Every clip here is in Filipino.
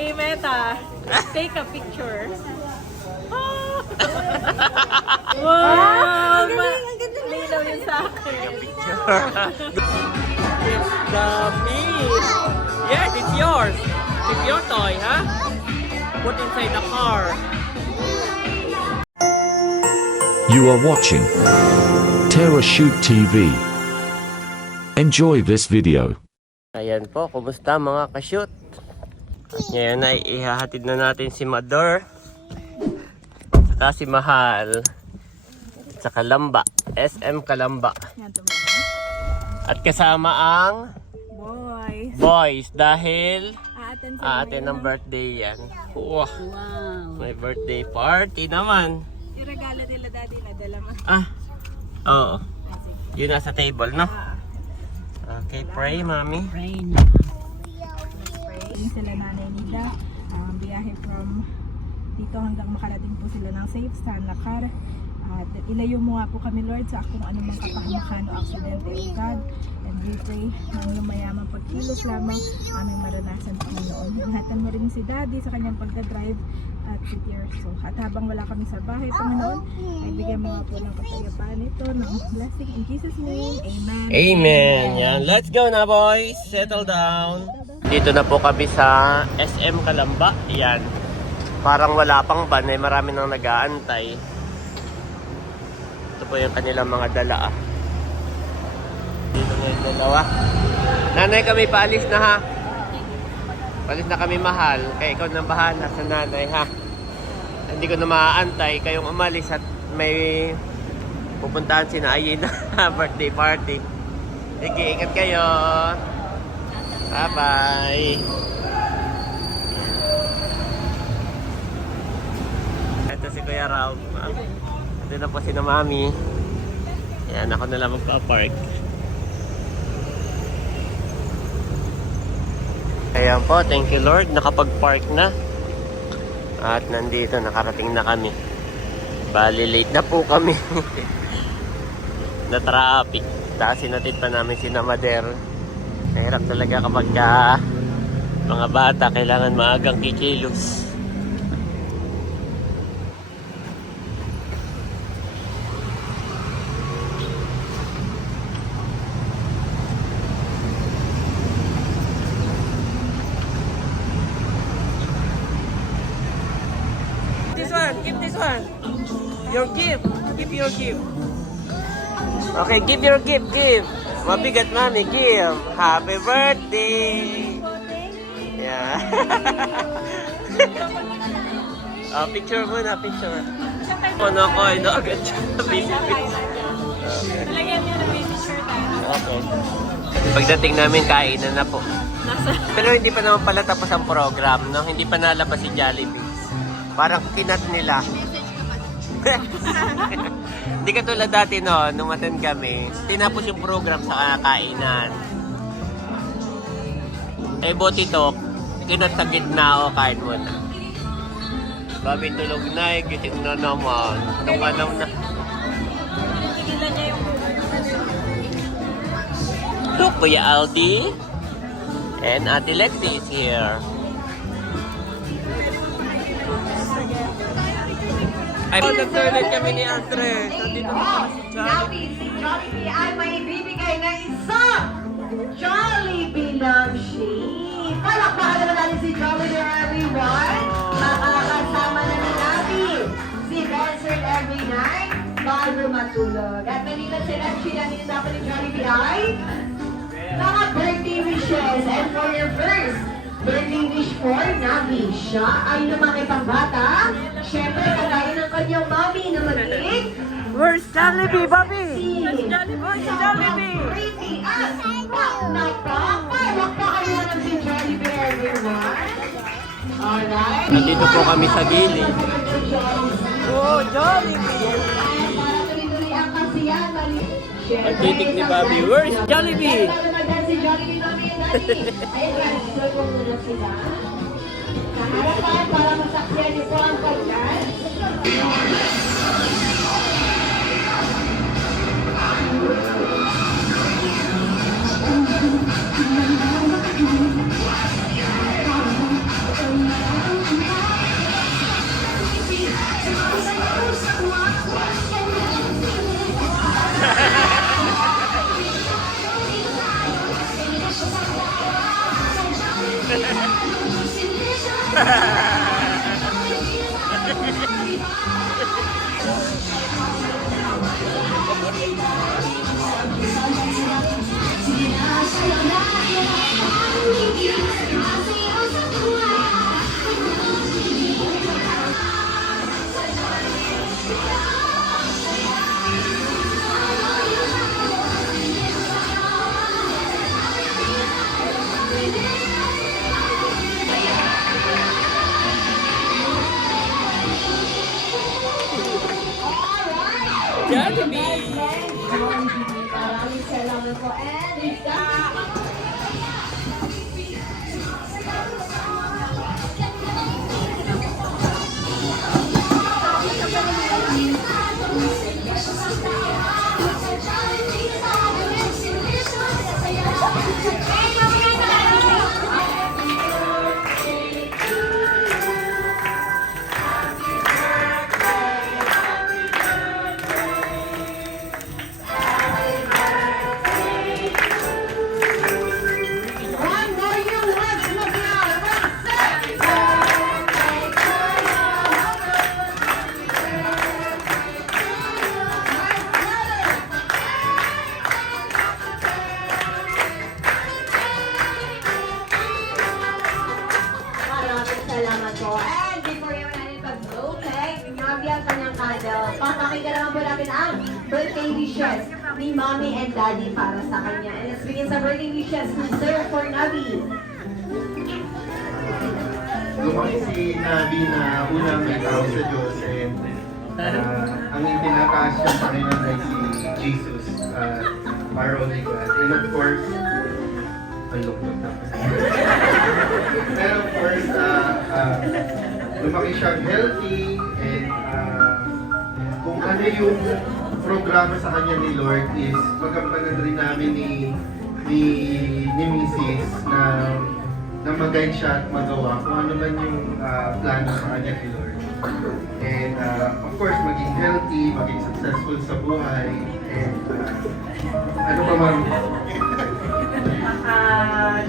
Hey, Meta, take a picture. Wow! Ang ganda. Linaw yun sa akin. It's the me. Yes, it's yours. It's your toy, huh? Put inside the car. You are watching Terra Shoot TV. Enjoy this video. Ayan po, kumusta mga ka-shoot? At ngayon ay ihahatid na natin si Mador saka si Mahal sa Calamba, SM Calamba. At kasama ang boys dahil aaten ng birthday yan. Wow. May birthday party naman. Yung regalo nila daddy na dala mo. Oo. Yun nasa table, no? Okay, pray, mami. Pray sila nanay nila. Biyahe from dito hanggang makarating po sila ng safe sa Nakar. At ilayo mo nga po kami, Lord, sa kung anumang kapahamakan o aksidente, O God. And we pray ng lumayamang pagkilos lamang aming maranasan, Panginoon. Ingatan mo rin si Daddy sa kanyang pagdadrive at si Tierso. At habang wala kami sa bahay, Panginoon, ay bigyan mo nga po ng kapayapaan ito, ng blessing in Jesus' name. Amen. Amen. Yan. Let's go na, boys. Settle down. Dito na po kami sa SM Calamba. Yan. Parang wala pang ban. Marami nang nag-aantay. Ito po yung kanilang mga dala. Dito na yung dalawa. Nanay, kami paalis na, ha? Paalis na kami, Mahal. Kaya ikaw nang bahala sa nanay, ha? Hindi ko na maaantay kayong umalis at may pupuntahan si Naye na birthday party. Sige, ingat kayo. Bye-bye. Ito si Kuya Raul. Ito na po si na Mami. Ayan, ako na lang magpa-park. Ayan po, thank you Lord. Nakapag-park na. At nandito, nakarating na kami. Bali, late na po kami. Na traffic. Tapos sinatid pa namin si Namader. Mahirap talaga kapag mga bata kailangan maagang kikilos. Give this one. Your gift. Give your gift. Okay, give your gift. Give. Mabigat, Mami. Give. Happy birthday. Yeah. Picture muna. Picture. Ano ko, ino agad siya. Talagyan niyo na baby shirt, Okay. Pagdating namin, kainan na po. Pero hindi pa naman pala tapos ang program, no? Hindi pa nalabas si Jollibee. Parang kinat nila. Hindi katulad dati, no, nung attend kami, tinapos yung program sa kainan. Eh, buti to, kinat sa gitna o kain mo na. Babi tulog na, gising na naman. Nung alam na. Look, Kuya Aldi. And Ate Lexi is here. Ay, nag-toilet kami ni Andres. Nandito na si Jollibee. Si Jollibee ay may bibigay na isang Jollibee Luxury. Palakpakan naman natin si Jollibee, everyone. Makakasama na natin si Concert Every Night bago matulog. At nandito sila, nandito dapat ni Jollibee ay mga birthday wishes. And for your first birthday wish for Nabi, siya ay lumaki pang bata. Siyempre, kagaya ng kanyang mami na maging Where's Jollibee, Bobby? Where's Jollibee? pretty as pak na pak. Palak pa kayo na si Jollibee, everyone. Alright. Nandito po kami sa gilid. Oh, Jollibee! Tuloy-tuloy ang kasiyahan. Ang titik ni Bobby. Where's Jollibee? Si Jollibee, mami and daddy. Ayun guys, tuloy po muna sila. Sa harapan para masaksiyan niyo po ang pag-dance. Maraming salamat po. And we've got... One more you, let's look out. Let's Maraming salamat po. And before yung natin pag-blow, grabe ang kanyang candle. Papakinggan naman po natin ang birthday wishes ni Mommy and Daddy para sa kanya. And let's begin sa birthday wishes ni Sir for Nabi. Lumaki si Nabi na unang may tao sa Diyos and ang itinataas yung Panginoon ay si Jesus, our only God. And of course, ang luktot na. And of course, lumaki siyang healthy and kung ano yung programa sa kanya ni Lord is magampanan rin namin ni Mrs. na mag-guide siya at magawa kung ano man yung plano sa kanya ni Lord. And of course, maging healthy, maging successful sa buhay, and ano pa man.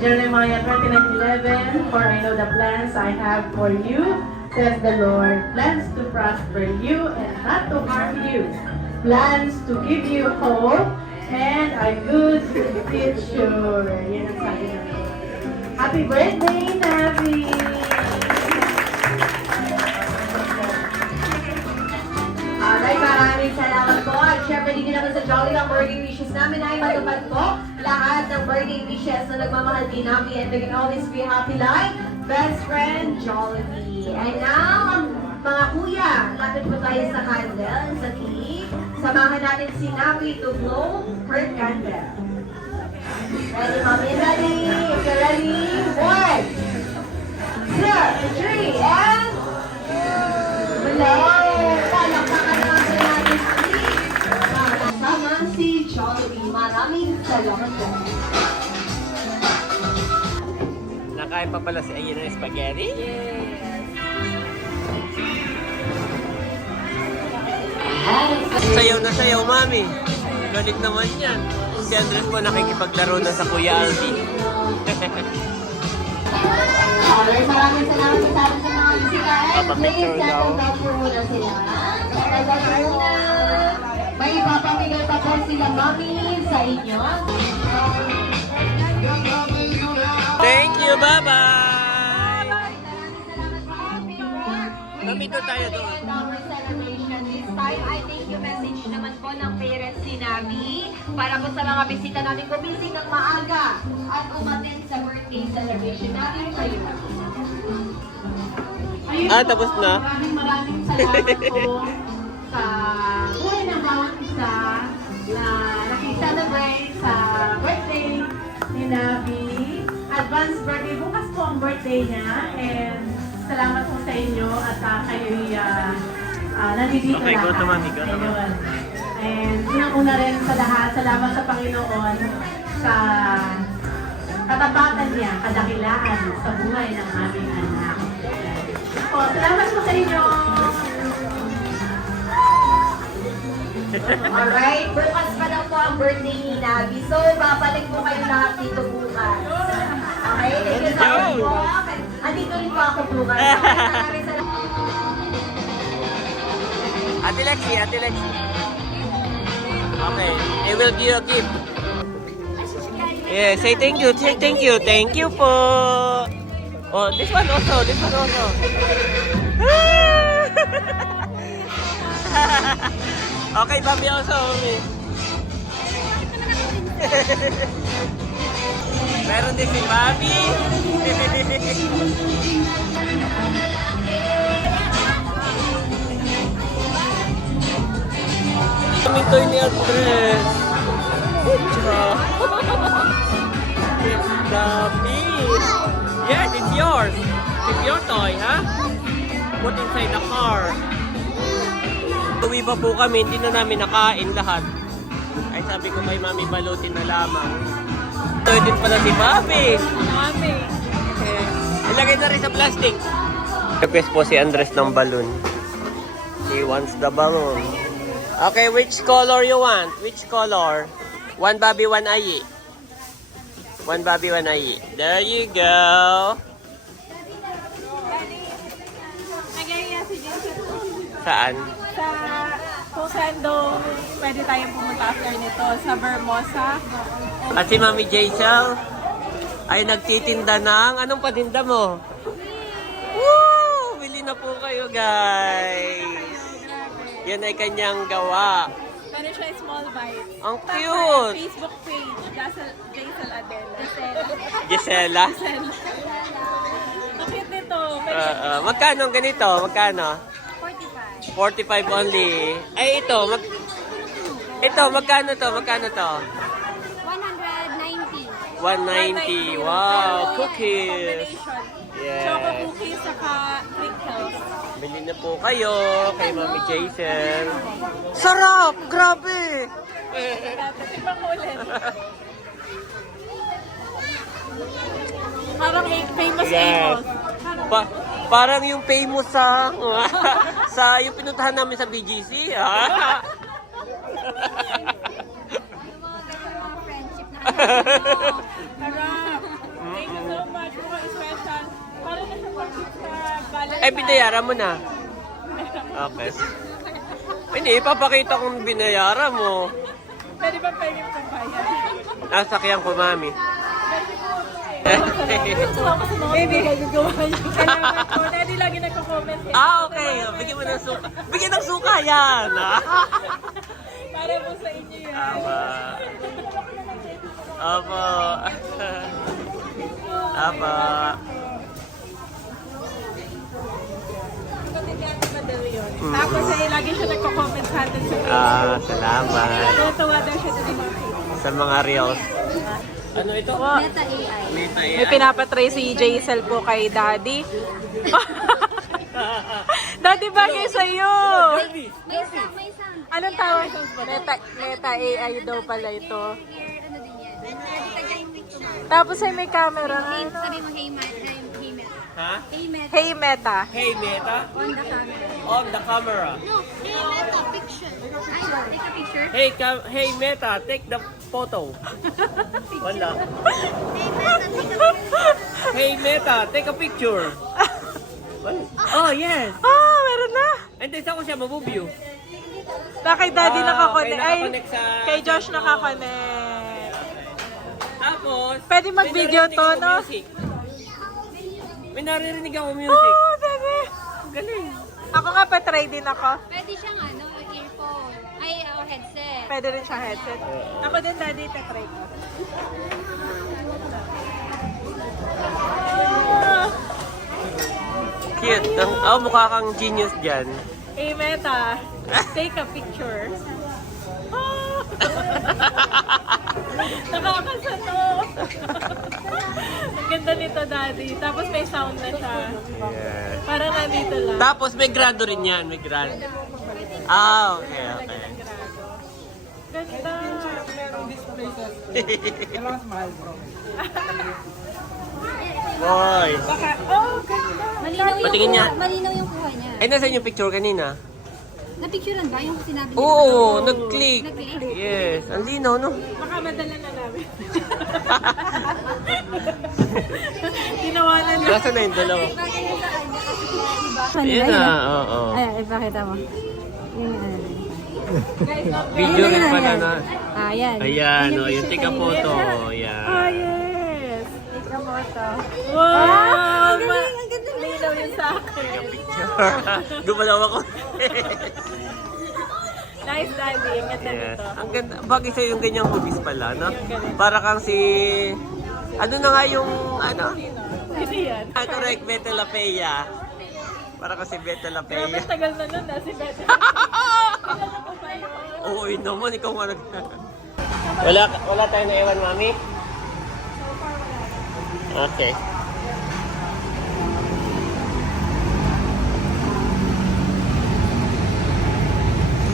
Jeremiah 29:11, for I know the plans I have for you, says the Lord, plans to prosper you and not to harm you, plans to give you hope and a good future. Yan ang sabi namin. Happy birthday, Nabi! Alright, maraming salamat po. At syempre, hindi naman sa Jolly ang birthday wishes namin ay matupad po lahat ng birthday wishes na nagmamahal din namin. And we can always be happy like best friend Jollibee. And now, mga kuya, lapit po tayo sa candle, sa cake. Samahan natin si Nabi to blow her candle. Ready, Mommy and Daddy? If you're ready, 1, 2, 3, and... Blow! Palakpakan natin natin kasama si Jollibee. Maraming salamat po. Nakain pa pala si Ayan ng spaghetti? Sayaw na sayaw, Mami. Galit naman yan. Si Andres po nakikipaglaro na sa Kuya Aldi. Alright, maraming salamat sa mga bisita. And Papapicture please, daw. settle down po muna sila. Settle down muna. May ipapamigay pa po sila, Mami, sa inyo. Thank you, bye-bye! Nandito tayo doon. Celebration this time. I thank you message naman po ng parents ni Nabi para po sa mga bisita namin gumising ng maaga at umattend sa birthday celebration natin kayo. Ayun Tapos po, na? Maraming salamat po sa buhay ng bawat isa na nakiselebrate sa birthday ni Nabi. Advance birthday. Bukas po ang birthday niya and salamat po sa inyo at kayo'y nandito Okay, go to Mami, go to Mami. Ayun. And unang-una rin sa lahat, salamat sa Panginoon sa katapatan niya, kadakilaan sa buhay ng aming anak. Po, salamat po sa inyo. Alright, bukas pa lang po ang birthday ni Nabi. So, babalik po kayo lahat dito bukas. Okay, thank you so much po. Andito rin po ako bukas. Maraming salamat. Ate Lexi, Ate Lexi. Okay, I will give you a gift. Yeah, say thank you, say thank you. Thank you po. Oh, this one also, this one also. Okay, Bobby also. Meron din si Bobby. Kami toy ni Andres. Good job. It's Bobby. Yes, it's yours. It's your toy, huh? Put inside the car. Uwi pa po kami, hindi na namin nakain lahat. Ay sabi ko kay Mami, balutin na lamang. Toy din pala si Bobby. Mami. Ilagay na rin sa plastic. Request po si Andres ng balloon. He wants the balloon. Okay, which color you want? Which color? One Bobby, one Ayi. One Bobby, one Ayi. There you go. Nagaya si Jason Saan? sa kung saan daw pwede tayong pumunta after nito. Sa Vermosa. At si Mami Jaisel ay nagtitinda ng... Anong patinda mo? Woo! Bili na po kayo, guys. Yan ay kanyang gawa. Pero siya small bite. Ang Tapos, cute! Facebook page, Jaisel Adela. Gisela. Ang cute nito. Magkano ang ganito? Magkano? 45 only. Ay, ito. Ito, magkano to? Magkano to? 190. 190. Wow, cookies. Combination. Yes. Choco cookies saka crinkles. Bili na po kayo kay Mami Jason. Sarap! Grabe! Tignan ko ulit. Parang famous Yes. Amos. Parang yung famous sa yung pinuntahan namin sa BGC. Sarap. Thank you so much. Mukhang special. Parang nasa pag-gift sa Valentine. Ay, binayaran mo na. Okay. Hindi, ipapakita kung binayaran mo. Pwede ba pwede pang bayan? Nasakyan ko, Mami. Salamat sa mga pinagagawa niyo. Salamat po. Daddy lagi nagko-comment. Okay. Bigyan mo ng suka. Bigyan ng suka yan. Para po sa inyo yan. Aba. Aba. Aba. Tapos ay lagi siya nagko-comment sa atin sa Facebook. Salamat. Natuwa daw siya sa mga Sa mga reels. Ano ito? Meta AI. May pinapatry si Jaisel po kay Daddy. Daddy, bagay sa'yo! Anong tawag? Meta AI daw pala ito. Tapos ay may camera. Ano? Ha? Hey Meta. Hey, Meta. On the camera. Hey, Meta, take the photo. Wala. Hey, Meta, take a picture. Oh, yes. Meron na. And then, saan ko siya mabubview? Na kay Daddy nakakonect. okay, Ay, nakakonect sa- kay Josh nakakonect. Tapos, Pwede mag-video may to, naririnig no? ako music. May naririnig ako music. Oh, Daddy. Galing. Ako nga pa-try din ako. Pwede siyang earphone. Ay, headset. Pwede rin siya headset. Ako din, Daddy, ta-try ko. Cute. Mukha kang genius dyan. Hey, Meta, take a picture. Nakakasato. Ang ganda nito, Daddy. Tapos may sound na siya. Yes. Parang nandito lang. Tapos may grado rin yan. May grado. Okay. Ganda. Boy. Baka, ganda. Malinaw Patingin niya. Malinaw yung kuha niya. Ay, nasan yung picture kanina? Napicturean ba yung sinabi niya? Oo, nag-click. Nag-click? Yes, ang linaw, no? Baka madala na namin. Tinawanan lang. Nasaan na yung dalawa? Bagay na sa kanya kasi iba. Ayan na, oo. Ay, ipakita mo. Yun yung ano. Video rin pala na. Ayan. Ayan, o, yung tika photo. Ayan. Oh, yes. Ika mo ito. Wow! Ang galing, ang ganda na. Linaw yun sa akin. Gumalaw ako. Nice, Daddy. Ang ganda Yes. nito. Ang ganda. Bagay sa'yo yung ganyang hugis pala, no? Para kang si... Ano na nga yung... Ano? Sino yan? Ah, correct, Bete La Pea. Para kang si Bete La Pea. Grabe tagal na nun, si Betty. Oo, yun naman. Ikaw nga nag... wala tayong naiwan, Mami? Okay.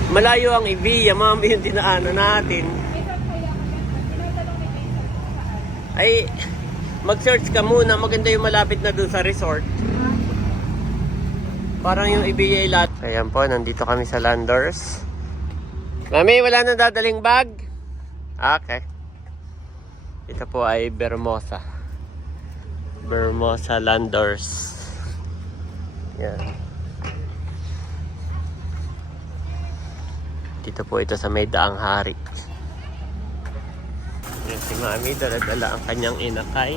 Malayo ang Ibiya, Mami, yung dinaanan natin. Ay, mag-search ka muna. Maganda yung malapit na dun sa resort. Parang yung Ibiya ay lahat. Ayan po, nandito kami sa Landers. Mami, wala nang dadaling bag? Okay. Ito po ay Bermosa. Bermosa Landers. Yan. Dito po ito sa may Daang Hari. Yan si Mami, dala-dala ang kanyang inakay.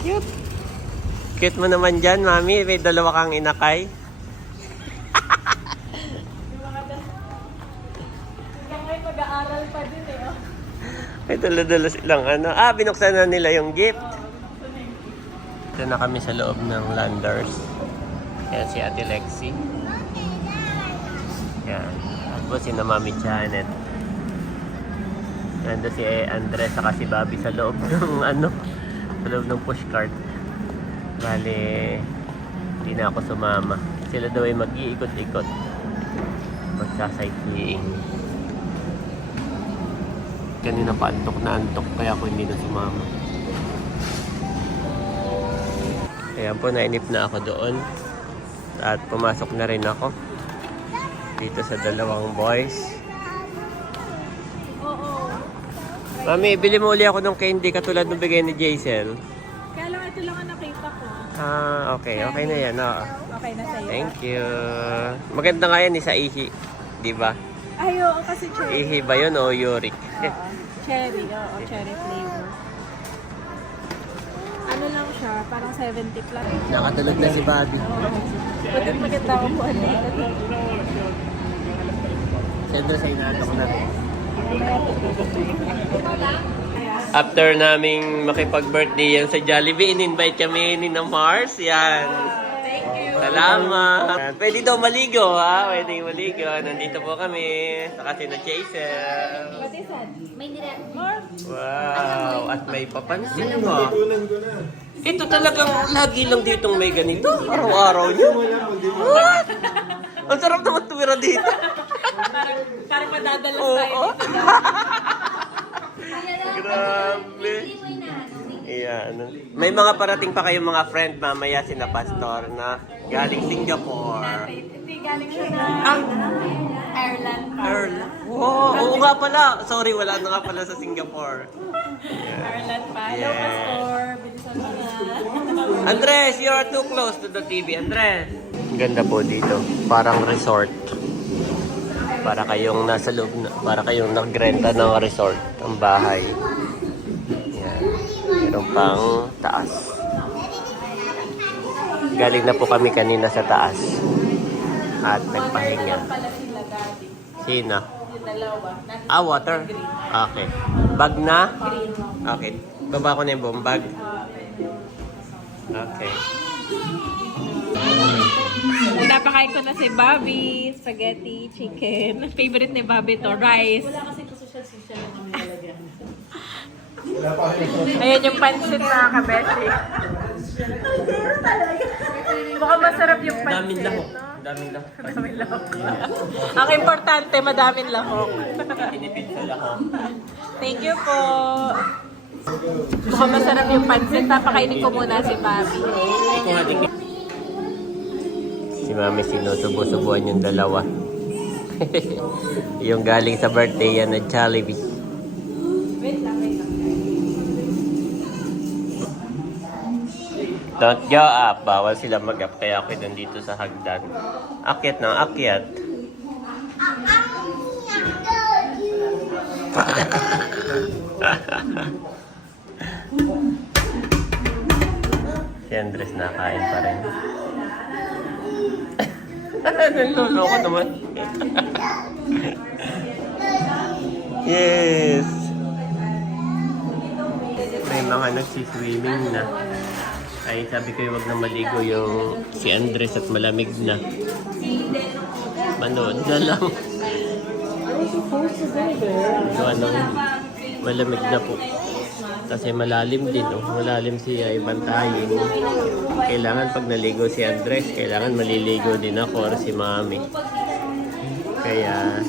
Cute. Cute mo naman dyan, Mami. May dalawa kang inakay. Hanggang mag-aaral pa din eh. May dala-dala silang ano. Ah, binuksan na nila yung gift. Ito na kami sa loob ng Landers. Yan si Ate Lexi. Yan. At po si na Mami Janet. Nandun si Andres saka si Bobby sa loob ng ano, sa loob ng pushcart. Bale, hindi na ako sumama. Sila daw ay mag-iikot-ikot. Magsa-sightseeing. Kanina pa antok na antok kaya ako hindi na sumama. Ayan po, nainip na ako doon. At pumasok na rin ako dito sa dalawang boys. Oo. Mami, bili mo uli ako ng candy katulad ng bigay ni Jaisel. Kaya lang ito lang ang nakita ko. Ah, okay. Okay na yan. Oo. Okay na sa'yo. Thank you. Maganda nga yan sa ihi. Di ba? Ay, oo, kasi cherry. Ihi ba yun o uric? Oo. Cherry, oo, cherry flavor. Ano lang siya, parang 70 plus. Nakatulog na si Bobby. Maganda ako po ano. Siyempre sa inaantok na rin. Mamaya po. After naming makipag-birthday yan sa Jollibee, in-invite kami ni na Mars. Yan. Thank you. Salamat. Pwede daw maligo, ha? Pwede maligo. Nandito po kami. Saka si na Jason. What is that? May nire. More? Wow. At may papansin mo. Ito talagang lagi lang ditong may ganito. Araw-araw nyo. What? Ang sarap naman tumira dito. Parang madadalas Oo. tayo dito. Grabe. Ayan. May mga parating pa kayong mga friend mamaya sina Pastor na galing Singapore. Hindi galing siya na Ireland pa. Ireland. Wow, oo nga pala. Sorry, wala na nga pala sa Singapore. Ireland pa. Hello, Yeah. Pastor. Bilisan mo na. Andres, you are too close to the TV. Andres. Ganda po dito. Parang resort. Para kayong nasa loob, para kayong nagrenta ng resort, ang bahay. Yan. Meron pang taas. Galing na po kami kanina sa taas. At nagpahinga. Pala sila, Daddy. Sino? Yung dalawa. Ah, water? Okay. Bag na? Green. Okay. Baba ko na yung buong bag. Okay. Pinapakain ko na si Bobby, spaghetti, chicken. Favorite ni Bobby to, rice. Wala kasi social na kami nalagyan. Ayan yung pansit na kabeshi. Baka masarap yung pansit. Daming lahok. Daming lahok. Madaming lahok. Ang importante, madaming lahok. Tinipid sa lahok. Thank you po. Baka masarap yung pansit. Napakainin ko muna si Bobby. Ikaw nga din. Si Mami sinusubo-subuan yung dalawa. Yung galing sa birthday yan na Jollibee. Wait lang. Don't go up. Bawal sila mag-up. Kaya ako nandito sa hagdan. Akyat na, akyat. Si Andres nakain pa rin. Naluloko naman. Yes. May mga nagsiswimming na. Ay, sabi ko wag na maligo yung si Andres at malamig na. Manood na lang. So, malamig na po. Kasi malalim din, oh. Malalim siya, ibantayin. Kailangan pag naligo si Andres, kailangan maliligo din ako or si Mami. Kaya,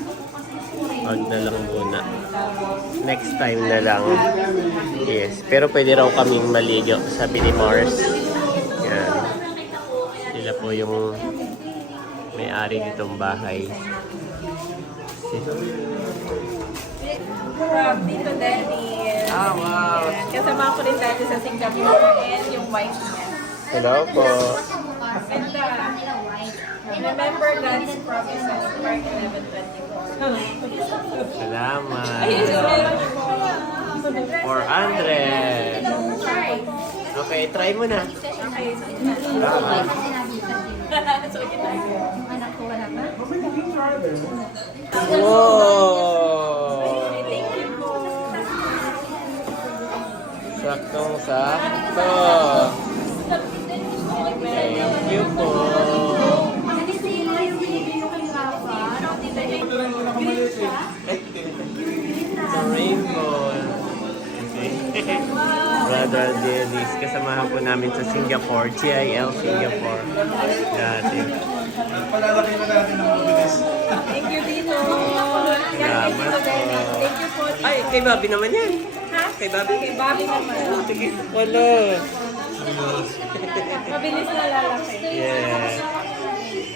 wag na lang muna. Next time na lang. Yes. Pero pwede raw kaming maligo, sabi ni Mars. Yan. Sila po yung may-ari nitong bahay. From Tito Dennis. Ah, wow. Kasama ko rin dati sa Singapore and yung wife niya. Hello po. And remember God's promises, Mark 11:24. Salamat. Ayun, 400. Okay, try mo na. Okay, so Wow! Saktong-sakto. Thank you po. Sa rainbow. Brother Dennis, kasamahan po namin sa Singapore, GIL Singapore. Dati. Palalaki na natin ng mabilis. thank you, Tito. Yan, kay Tito Dennis. Thank you po, Tito. Ay, kay Bobby naman yan. Ha? Kay Bobby. Kay Bobby naman. Sige, wala. Mabilis na lalaki. Yeah.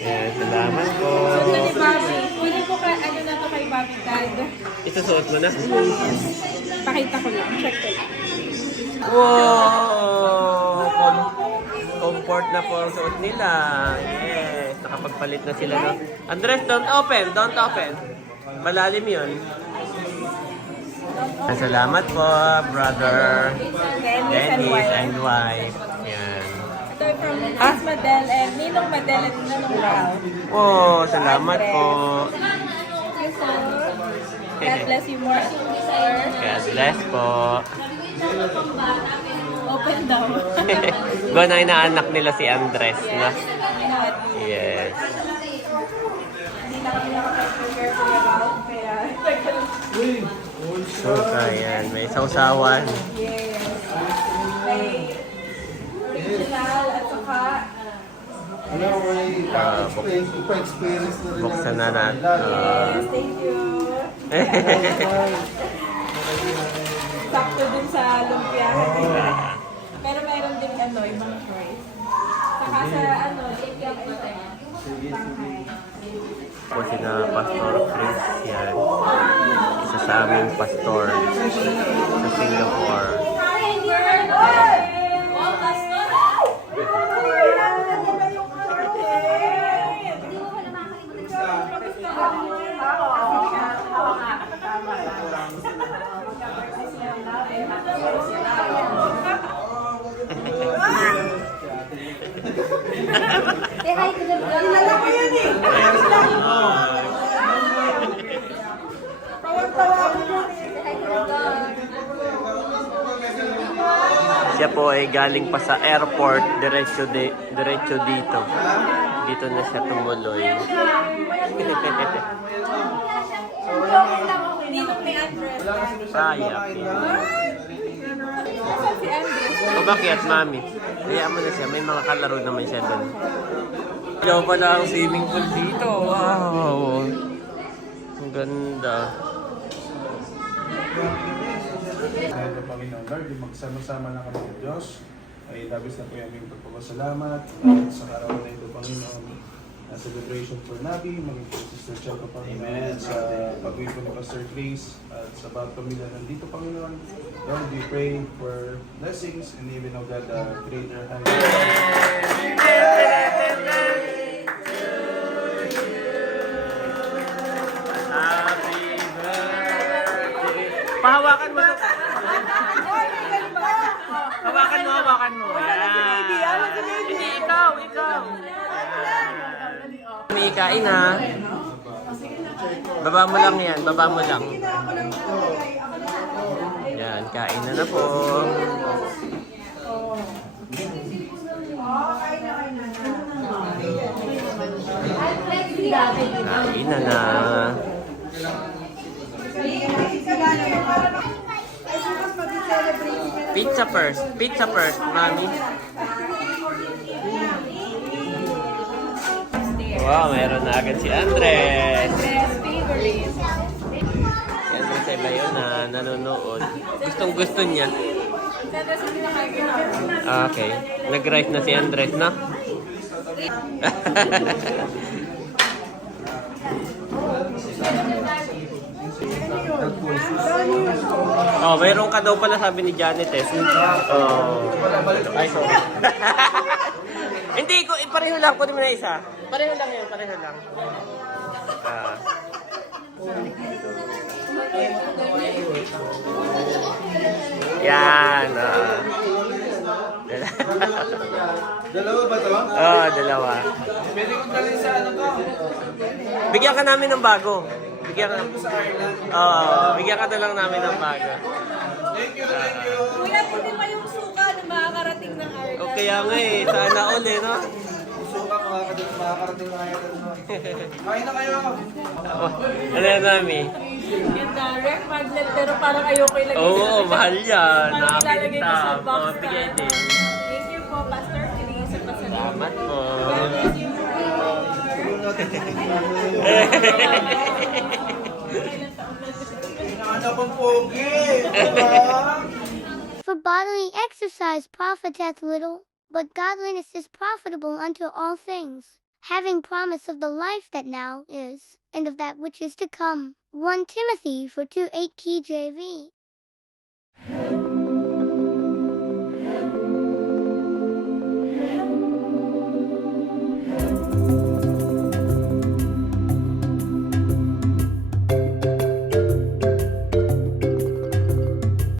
Yeah, salamat po. Ito ni Bobby. Pwede po ka, ano na to kay Bobby, Dad. Isusuot mo na. Pakita ko lang. Check ko lang. Wow! Comfort na po ang suot nila. Yes, nakapagpalit na sila. No? Andres, don't open. Don't open. Malalim yun. Salamat po, brother. Dennis and wife. Yan. Ito from Miss Madel and Ninong Madel at Ninong Rao. Oh, salamat po. Thank you, sir. God bless you more, sir. God bless po. Open daw. Gonay na anak nila si Andres, na? Yes. Yes. Hindi na kami nakapag-prepare for your round, kaya So, ayan, may sausawan. yes. May original at saka Ano, may ipa-experience na rin Buksan na natin. yes, thank you. Sakto dun sa lumpia. Pero meron din ano, ibang choice. Saka sa ano, lumpia ito. Shanghai. Po si na Pastor Chris yan. Isa sa aming pastor sa Singapore. Kilala ko yan eh. Tawag-tawa ko yun Siya po ay galing pa sa airport, diretso dito. Dito na siya tumuloy. Ninong may Andres. Sayap. Si Andres. O bakit, mami? Kaya mo na siya, may mga kalaro naman siya doon. Ikaw pala ang swimming pool dito. Wow! Ang ganda. Dahil sa Panginoon Lord, magsama-sama na kami ng Diyos, ay labis na po yung aming pagpapasalamat at sa karawan na ito, Panginoon, celebration for Nabi, maging po Sister Choco Panginoon, sa pag-uwi po ni Pastor Chris, at sa bawat pamilya nandito, Panginoon. Lord, we pray for blessings and even, oh God, greater Happy birthday. Pahawakan mo to. Hawakan mo. Yan. Hindi, ikaw. May kain ha. Baba mo lang yan, Yan, kain na po. Kain na. Pizza first, mami. Wow, meron na agad si Andres. favorite. Si Andres ay bayo na nanonood. Gustong gusto niya. Okay. Nag-rice na si Andres, no? Oh, mayroon ka daw pala sabi ni Janet eh. Oh. Ay, sorry. Hindi ko, pareho lang. Kunin mo na isa. Pareho lang yun, pareho lang. Ah. Yan. Dalawa ba to? Oo, dalawa. Pwede kong galing sa ano to? Bigyan ka namin ng bago. Bigyan ka. Sa Ireland. Oo, bigyan ka na lang namin ng bago. Thank you. Kuya, hindi pa yung suka na makakarating ng Ireland. O kaya nga eh, sana all eh, no? Suka, makakarating na kayo. Kain na kayo. Ano yan namin? Yung direct magnet, pero parang ayoko ilagay Oo, mahal yan. Parang ilalagay ko sa Nakapinta. box Oo, bigay na. din. Thank you po, Pastor Chris. Salamat po. Ano pang pogi? For bodily exercise profiteth little, but godliness is profitable unto all things, having promise of the life that now is, and of that which is to come. 1 Timothy 4:2-8 KJV.